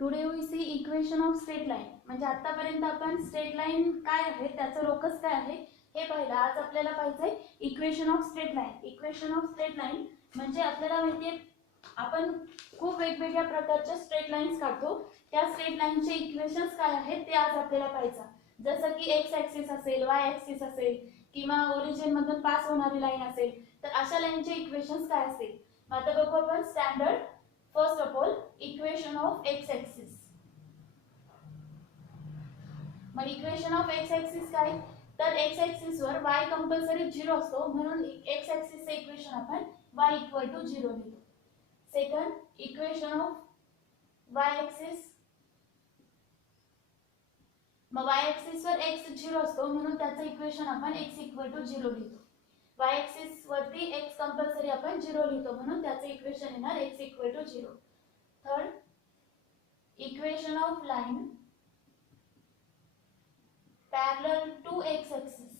Today we see equation of straight line. म्हणजे आतापर्यंत आपण स्ट्रेट लाईन काय आहे, त्याचं लोकस काय आहे हे पाहिलं. आज आपल्याला पाहिजे equation of straight line. Equation of straight line म्हणजे आपल्याला माहिती आहे आपण खूप वेगवेगळ्या प्रकारच्या स्ट्रेट लाईन्स काढतो. त्या स्ट्रेट लाईनचे इक्वेशन्स काय आहेत ते आज आपल्याला पाहिजे. जसं की एक्स ॲक्सिस असेल, वाय ॲक्सिस असेल किंवा ओरिजिन मधून पास होणारी लाईन असेल, तर अशा लाईनचे इक्वेशन्स काय असतील. आता बघू आपण standard. First of all equation of x axis. मग इक्वेशन ऑफ एक्स ॲक्सिस काय, तर एक्स ॲक्सिस वर y कंपल्सरी 0 असतो, म्हणून एक्स ॲक्सिस चे इक्वेशन आपण y इक्वल टू 0 लिहितो. Second equation of y axis. मग y ॲक्सिस वर x 0 असतो, म्हणून त्याचं इक्वेशन आपण x इक्वल टू 0 लिहितो. y ॲक्सिस वरती x कंपल्सरी आपण 0 लिहितो, म्हणून त्याचं इक्वेशन येणार x equal to 0. Third equation of line parallel to x axis.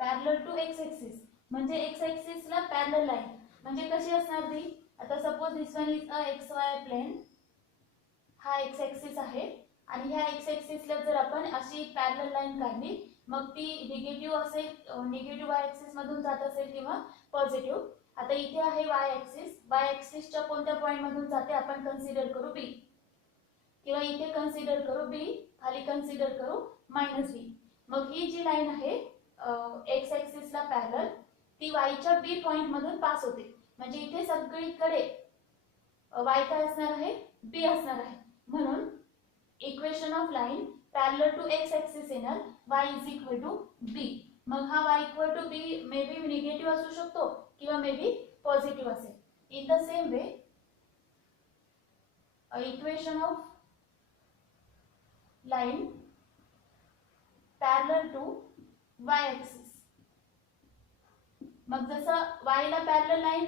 parallel to x axis म्हणजे x axis ला पॅरलल लाईन. म्हणजे कशी असणार ती, आता suppose this one is a x y plane. हा x axis आहे आणि ह्या x axis ला जर आपण अशी पॅरलल लाईन काढली, मग ती निगेटिव्ह असेल, निगेटिव्ह y axis मधून जात असेल किंवा पॉझिटिव्ह. आता इथे आहे y axis. y axis च्या कोणत्या पॉइंट मधून जाते आपण कन्सिडर करू b, किंवा इथे कन्सिडर करू b, खाली कन्सिडर करू -b. मग ही जी लाईन आहे एक्स ॲक्सिस ला पॅरलल, ती y च्या b पॉइंट मधून पास होते. म्हणजे इथे सगळीकडे y काय असणार आहे, b असणार आहे. म्हणून equation of line parallel to x axis येणार y is equal to b. मग हा y equal to b may be negative असू शकतो किंवा मे बी पॉझिटिव्ह असेल. In the same way equation of line parallel to y axis. मग जसं y ला पॅरलल लाईन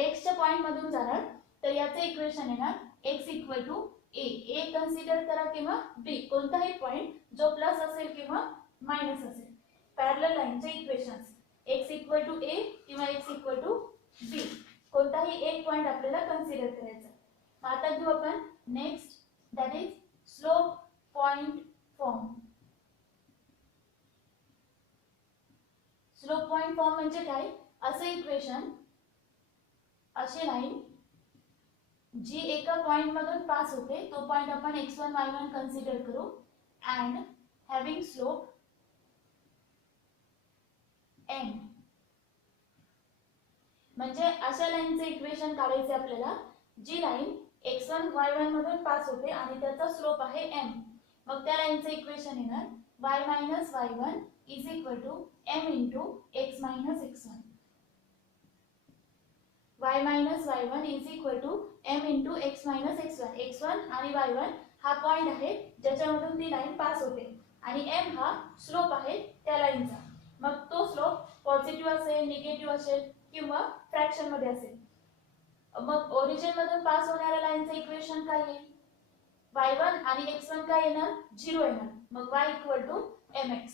x च्या पॉइंट मधून जाणार, तर याचे इक्वेशन येणार x equal to a consider करा किंवा b, कोणताही पॉइंट जो प्लस असेल किंवा मायनस असेल. पॅरलल लाईनचे equations x equal to a किंवा x इक्वल टू b, कोणताही एक पॉइंट आपल्याला कन्सिडर करायचा. आता घेऊ आपण next, that is slope point form. Slope point form म्हणजे काय, असे इक्वेशन, अशी लाईन जी एका पॉइंट मधून पास होते, तो पॉइंट आपण x1 y1 कन्सिडर करू अँड हॅविंग स्लोप n. म्हणजे अशा लाईनचे इक्वेशन काढायचे आपल्याला, जी लाईन x1 y1 मधून पास होते आणि त्याचा स्लोप आहे m. मग त्या लाईनचे इक्वेशन येणार y minus y1 is equal to m into x minus x1. y minus y1 is equal to m into x minus x1. x1 आणि y1 हा पॉइंट आहे ज्याच्यामधून ती लाईन पास होते आणि m हा स्लोप आहे त्या लाईनचा. मग तो स्लोप पॉझिटिव्ह असेल, निगेटिव्ह असेल किंवा फ्रॅक्शन मध्ये असेल. मग ओरिजिन मधून पास होणाऱ्या लाईनचं इक्वेशन काय येईल, y1 आणि x1 काय येणार, 0 येणार. मग y equal to mx.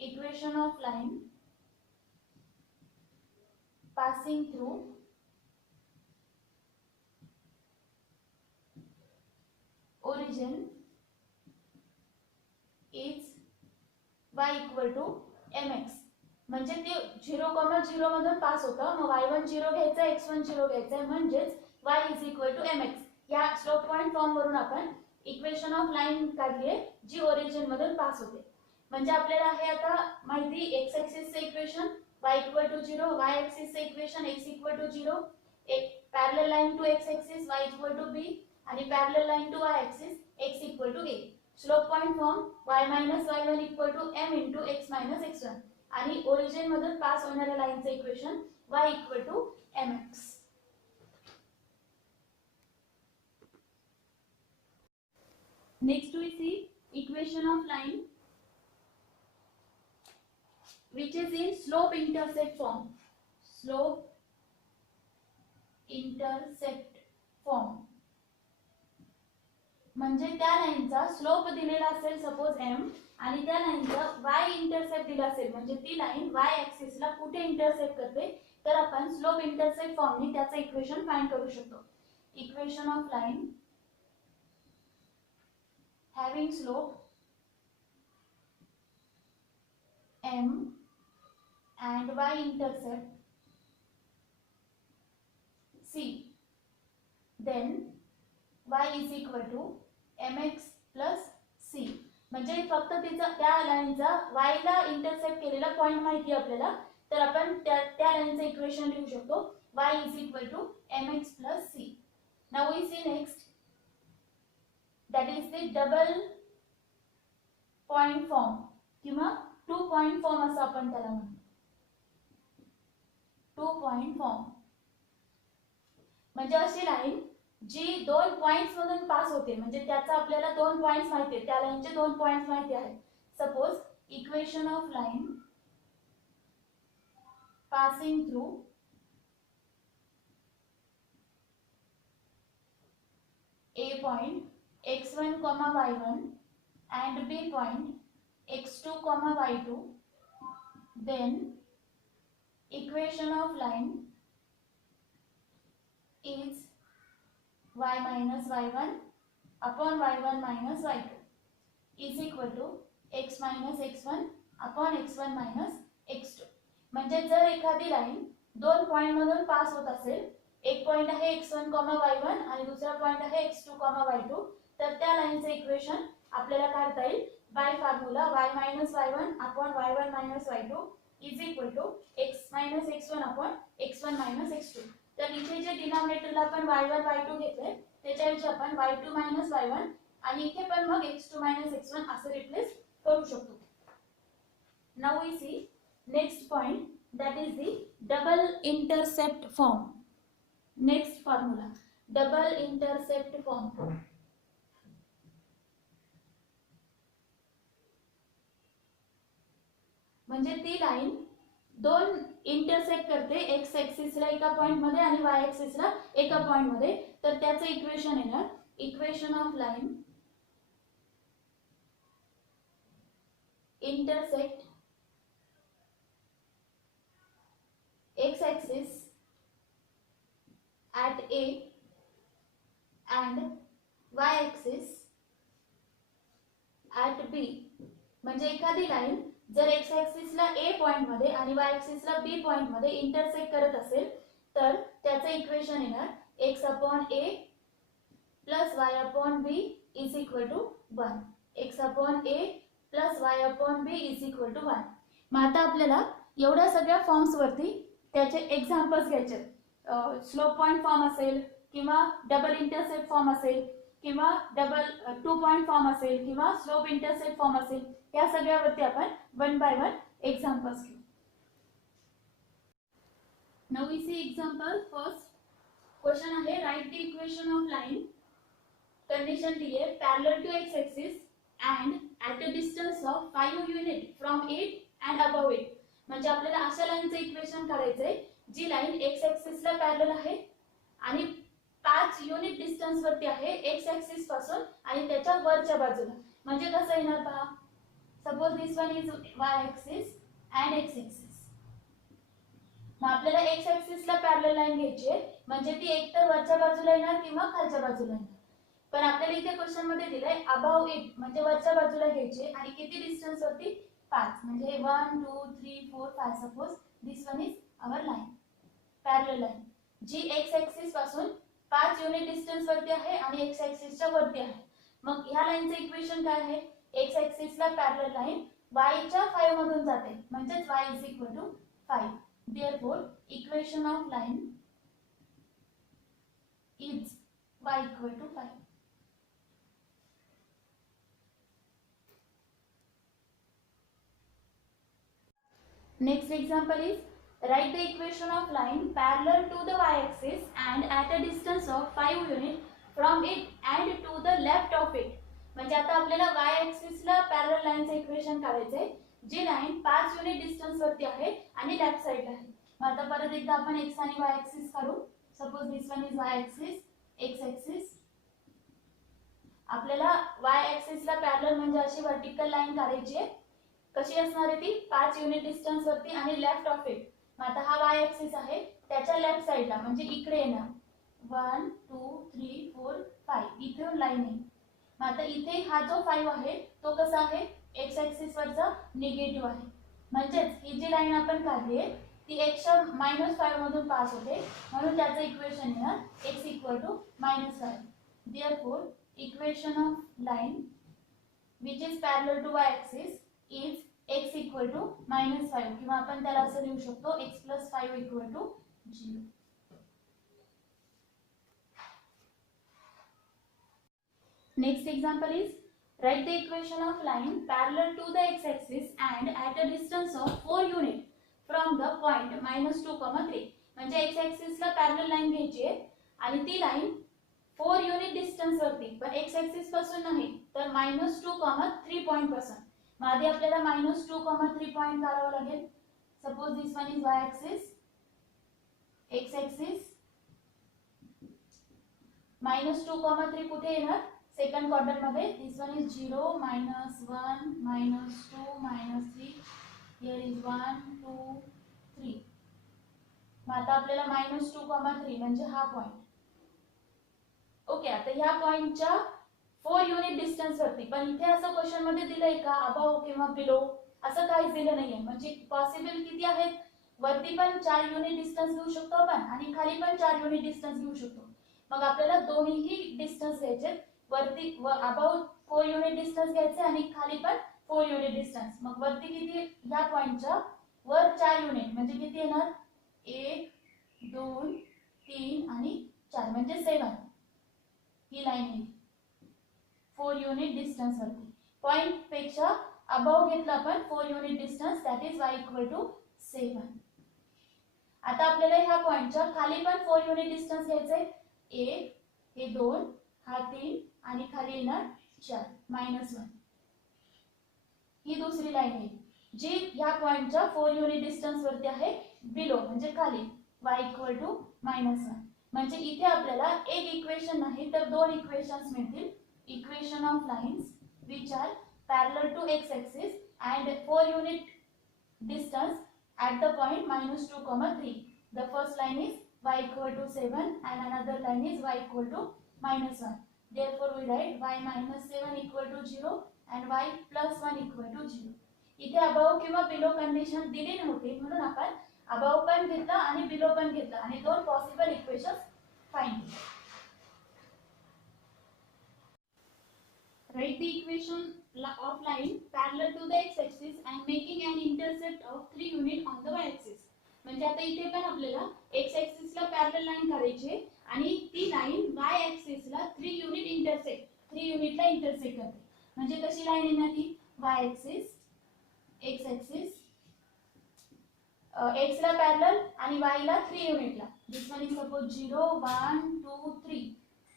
Equation of line passing through origin is y equal to mx. म्हणजे ते 0,0 मधून पास होतं, मग y1 0 घ्यायचा, x1 0 घ्यायचा, म्हणजेच y is equal to mx. या स्लोप पॉइंट फॉर्म वरून आपण इक्वेशन ऑफ लाईन काढली आहे जी ओरिजिन मधून पास होते. म्हणजे आपल्याला हे आता माहिती, एक्स ॲक्सिस चे equation y equal to 0, y axis चे इक्वेशन x इक्वल टू 0, एक parallel line to x axis y equal to b आणि parallel line to y axis x equal to a. Slope point form y minus y1 equal to m into x minus x1 आणि origin मधून pass होणाऱ्या लाईनचे equation y equal to mx. Next we see equation of line which is in slope intercept form. Slope intercept form म्हणजे त्या लाईनचा slope दिलेला असेल suppose m आणि त्या लाईनचा y इंटरसेप्ट दिला असेल, म्हणजे ती लाईन y ॲक्सिस ला कुठे इंटरसेप्ट करते, तर आपण स्लोप इंटरसेप्ट फॉर्मने त्याचं इक्वेशन फाइंड करू शकतो. Equation of line having slope m and y intercept c, then y is equal to mx plus c. म्हणजे फक्त तिचा त्या लाईनचा y ला इंटरसेक्ट केलेला पॉइंट माहिती आपल्याला, तर आपण त्या लाईनचं इक्वेशन लिहू शकतो y is equal to mx plus c. Now we see next, that is the double point form किंवा 2 point form असं आपण त्याला म्हणतो. 2 point form म्हणजे अशी लाईन जी 2 पॉइंट्स मधून पास होते, म्हणजे त्याचा आपल्याला 2 पॉइंट्स माहिती आहेत, त्या लाईनचे 2 पॉइंट्स माहिती आहेत. Suppose equation of line passing through A point x1, y1 and B point x2, y2, then equation of line is y minus y1 upon y1 minus y2 is equal to x minus x1 upon x1 minus x2. म्हणजे जर एखादी line 2 point मधून pass होत असेल, एक point आहे x1, y1 आणि दुसरा पॉइंट आहे x2, y2, तर त्या लाईनचे इक्वेशन आपल्याला काढता येईल by formula y minus y1 upon y1 minus y2 is equal to x minus x1 upon x1 minus x2. तर इथे जे डिनॉमिनेटरला आपण y1 y2 घेतले त्याच्याऐवजी आपण y2 minus y1 आणि इथे पण मग x2 minus x1 असे रिप्लेस करू शकतो. Now we see next point, that is the double intercept form. Next formula, double intercept form. म्हणजे ती लाईन 2 इंटरसेक्ट करते एक्स ऍक्सिस ला एका पॉइंट मध्ये आणि वाय ऍक्सिस ला एका पॉइंट मध्ये, तर त्याचं इक्वेशन येणार equation of line intersect x axis at A and y axis at B. म्हणजे एखादी लाईन जर x ऍक्सिस ला A पॉइंट मध्ये आणि y ऍक्सिस ला B पॉइंट मध्ये इंटरसेक्ट करत असेल, तर त्याचे इक्वेशन येणार x upon A plus y upon B is equal to 1. x upon A plus y upon B is equal to 1. मग आता आपल्याला एवढ्या सगळ्या फॉर्म्स वरती त्याचे एक्झाम्पल्स घ्यायचे. स्लोप पॉइंट फॉर्म असेल किंवा डबल इंटरसेप्ट फॉर्म असेल किंवा डबल 2 पॉइंट फॉर्म असेल किंवा स्लोप इंटरसेप्ट फॉर्म असेल, या सगळ्यावरती आपण 1 बाय 1 एक्झाम्पल्स घेऊ. Now we see example. First question आहे right the equation of line, condition दी है parallel to X axis and at a distance of 5 unit from it and above it. म्हणजे आपल्याला अशा लाईनचे इक्वेशन काढायचंय जी लाईन एक्स ऍक्सिस ला पॅरलल आहे आणि 5 युनिट डिस्टन्स वरती आहे एक्स ऍक्सिस पासून आणि त्याच्या वरच्या बाजूला. म्हणजे कसं येणार पहा, suppose this one is why axis and x axis. मग आपल्याला एक्स ऍक्सिस ला पॅरलल लाईन घ्यायची आहे, म्हणजे ती एकतर वरच्या बाजूला येणार किंवा खालच्या बाजूला येणार. पण आपल्याला इथे क्वेश्चन मध्ये दिलंय अबाव इट, म्हणजे वरच्या बाजूला घ्यायची आणि किती डिस्टन्स वरती 5, म्हणजे 1 2 3 4 5. Suppose this one is our line, parallel line जी एक्स ऍक्सिस पासून 5 युनिट डिस्टन्स वरती आहे आणि एक्स ऍक्सिस च्या वरती आहे. मग ह्या लाईनचे इक्वेशन काय आहे, एक्स ऍक्सिस ला पॅरलल लाइन y च्या 5 मधून जाते, म्हणजे y is equal to 5. Therefore equation of line is y equal to 5. Next example is write the equation of line parallel to the y-axis and at a distance of 5 unit from it and to the left of it. म्हणजे आता आपल्याला y-axis ला parallel line चे equation काढायचे जी line 5 unit distance वरती आहे आणि left साइडला आहे. मग आता परत एकदा आपण x आणि y-axis काढू. Suppose this one is y-axis, x-axis. आपल्याला y-axis ला पॅरलल म्हणजे अशी वर्टिकल लाइन काढायची आहे. कशी असणार आहे ती, 5 युनिट डिस्टन्स वरती आणि लेफ्ट ऑफ इट. मग आता हा y ऍक्सिस आहे, त्याच्या लेफ्ट साइडला म्हणजे इकडे येणार 1 2 3 4 5 इथे लाईन आहे. मग आता इथे हा जो 5 आहे तो कसा आहे एक्स ऍक्सिस वरचा निगेटिव्ह आहे. म्हणजेच ही जी लाईन आपण काढली आहे ती एक्सच्या -5 मधून पास होते म्हणून त्याचं इक्वेशन येणार x = -5. Therefore equation of line which is parallel to y axis is x = -5 किंवा आपण त्याला असं लिहू शकतो x + 5 = 0. Next example is write the equation of line parallel to the x-axis and at a distance of 4 unit from the point -2, 3. म्हणजे x-axis ला parallel line घ्यायची आहे आणि ती लाईन 4 युनिट डिस्टन्स वरती पण x-axis पासून नाही तर -2, 3 पॉइंट पासून. मग आधी आपल्याला -2, 3 पॉइंट काढावं लागेल. Suppose this one is y-axis, x-axis -2, 3 कुठे येणार सेकंड क्वाड्रंट मध्ये. दिस वन इज 0, -1, -2, -3. Here is 1 2 3. मग आता आपल्याला -2, 3 म्हणजे हा पॉइंट. ओके, आता ह्या पॉइंटच्या 4 युनिट डिस्टन्स वरती पण इथे असं क्वेश्चन मध्ये दिलंय का अबव किंवा बिलो असं काहीच दिलं नाहीये. म्हणजे पॉसिबल किती आहेत वरती पण 4 युनिट डिस्टन्स घेऊ शकतो आपण आणि खाली पण 4 युनिट डिस्टन्स घेऊ शकतो. मग आपल्याला दोन्हीही डिस्टन्स घ्यायचे. वरती अबाउट 4 युनिट डिस्टन्स घ्यायचे आणि खाली पण 4 युनिट डिस्टन्स. मग वरती किती ह्या पॉइंटच्या वर 4 युनिट म्हणजे किती येणार 1 2 3 आणि 4 म्हणजे 7. ही लाईन आहे 4 युनिट डिस्टन्स वरती. पॉइंट पेक्षा अबाव घेतला आपण 4 unit distance that is y = 7. आता आपल्याला ह्या पॉइंटच्या खाली पण 4 युनिट डिस्टन्स घ्यायचे. 1 हे 2 हा 3 आणि खाली येणार 4 -1. ही दुसरी लाईन आहे जी ह्या पॉइंटच्या 4 युनिट डिस्टन्स वरती आहे बिलो म्हणजे खाली y = -1. म्हणजे इथे आपल्याला एक इक्वेशन नाही तर दोन इक्वेशन्स मिळतील. Equation of lines which are parallel to x axis and 4 unit distance at the point -2, 3. The first line is y = 7 and another line is y = -1. Therefore we write y -7 = 0 and y + 1 = 0. इथे above किंवा below condition दिली नव्हती म्हणून आपण above पण घेतला आणि below पण घेतला आणि दोन पॉसिबल इक्वेशन्स फाइंड केले. Write the equation of line parallel to the x-axis and making an intercept of 3 unit on the y-axis. म्हणजे आता इथे पण आपल्याला x-axis ला पॅरलल लाईन काढायची आणि ती लाईन y-axis ला 3 युनिटला इंटरसेक्ट करते. म्हणजे कशी लाईन येणार ही y-axis, x-axis, x ला पॅरलल आणि y ला 3 युनिटला. दिस वन इज सपोज 0 1 2 3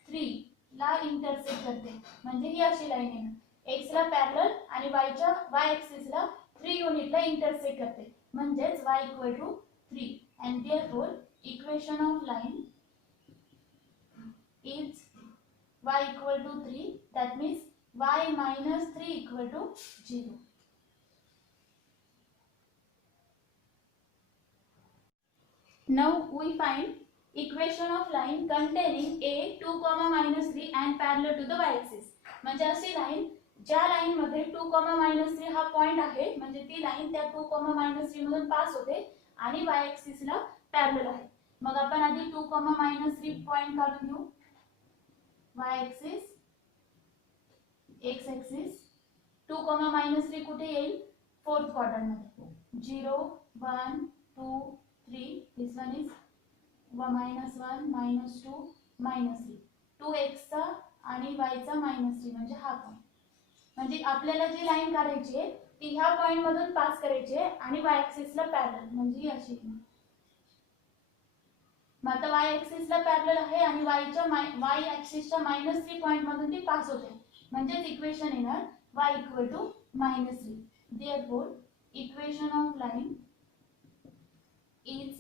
3 ला इंटरसेक्ट करते म्हणजे ही अशी लाईन आहे. x ला पॅरलल आणि y च्या y ऍक्सिस ला 3 युनिटला इंटरसेक्ट करते म्हणजेच y = 3 and therefore equation of line is y = 3. that means y - 3 = 0. Now we find equation of line containing a 2, -3 and parallel to the y-axis. म्हणजे अशी लाईन ज्या लाईन मध्ये 2, -3 हा पॉइंट आहे म्हणजे ती लाईन त्या 2, -3 मधून पास होते आणि y-axis ला पॅरलल आहे. मग आपण आधी 2, -3 पॉइंट काढून घेऊ. y-axis, x-axis. 2, -3 कुठे येईल फोर्थ क्वाड्रंट मध्ये. 0 1 2 3. this one is -1 -2 -3. 2x चा आणि y चा -3 म्हणजे हा पॉइंट. म्हणजे आपल्याला जी लाईन काढायची आहे ती ह्या पॉइंट मधून पास करायची आहे आणि y ऍक्सिस ला पॅरलल म्हणजे ही अशी. मग आता y ऍक्सिस ला पॅरलल आहे आणि y ऍक्सिसच्या -3 पॉइंट मधून ती पास होते म्हणजे इक्वेशन येणार y = -3. Therefore equation of line is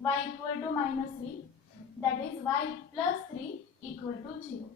y = -3 that is y + 3 = 0.